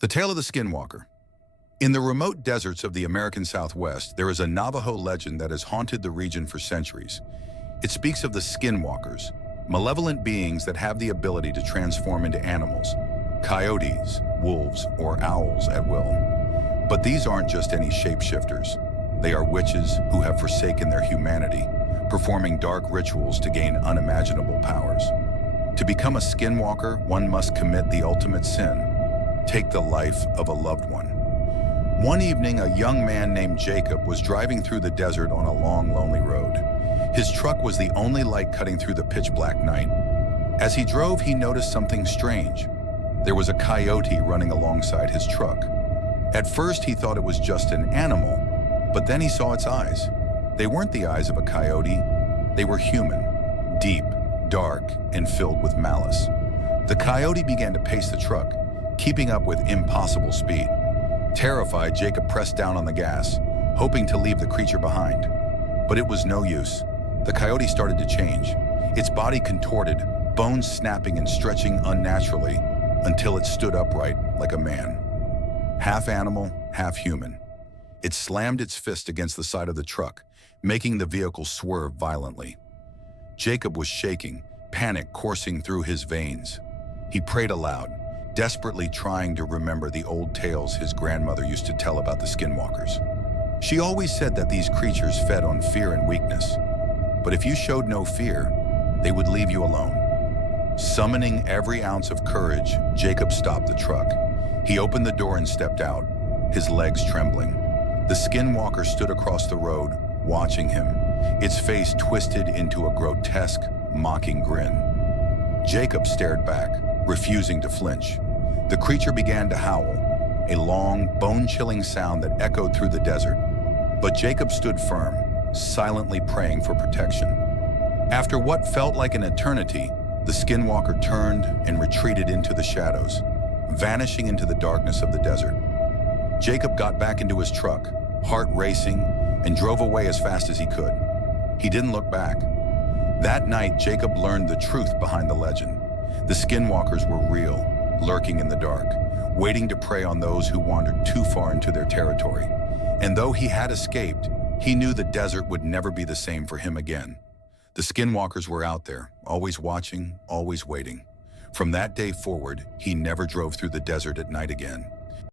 The Tale of the Skinwalker. In the remote deserts of the American Southwest, there is a Navajo legend that has haunted the region for centuries. It speaks of the Skinwalkers, malevolent beings that have the ability to transform into animals, coyotes, wolves, or owls at will. But these aren't just any shapeshifters. They are witches who have forsaken their humanity, performing dark rituals to gain unimaginable powers. To become a Skinwalker, one must commit the ultimate sin: take the life of a loved one. One evening, a young man named Jacob was driving through the desert on a long, lonely road. His truck was the only light cutting through the pitch-black night. As he drove, he noticed something strange. There was a coyote running alongside his truck. At first, he thought it was just an animal, but then he saw its eyes. They weren't the eyes of a coyote. They were human, deep, dark, and filled with malice. The coyote began to pace the truck, keeping up with impossible speed. Terrified, Jacob pressed down on the gas, hoping to leave the creature behind. But it was no use. The coyote started to change. Its body contorted, bones snapping and stretching unnaturally, until it stood upright like a man. Half animal, half human. It slammed its fist against the side of the truck, making the vehicle swerve violently. Jacob was shaking, panic coursing through his veins. He prayed aloud, desperately trying to remember the old tales his grandmother used to tell about the Skinwalkers. She always said that these creatures fed on fear and weakness, but if you showed no fear, they would leave you alone. Summoning every ounce of courage, Jacob stopped the truck. He opened the door and stepped out, his legs trembling. The Skinwalker stood across the road, watching him, its face twisted into a grotesque, mocking grin. Jacob stared back, refusing to flinch. The creature began to howl, a long, bone-chilling sound that echoed through the desert. But Jacob stood firm, silently praying for protection. After what felt like an eternity, the Skinwalker turned and retreated into the shadows, vanishing into the darkness of the desert. Jacob got back into his truck, heart racing, and drove away as fast as he could. He didn't look back. That night, Jacob learned the truth behind the legend. The Skinwalkers were real, lurking in the dark, waiting to prey on those who wandered too far into their territory. And though he had escaped, he knew the desert would never be the same for him again. The Skinwalkers were out there, always watching, always waiting. From that day forward, he never drove through the desert at night again.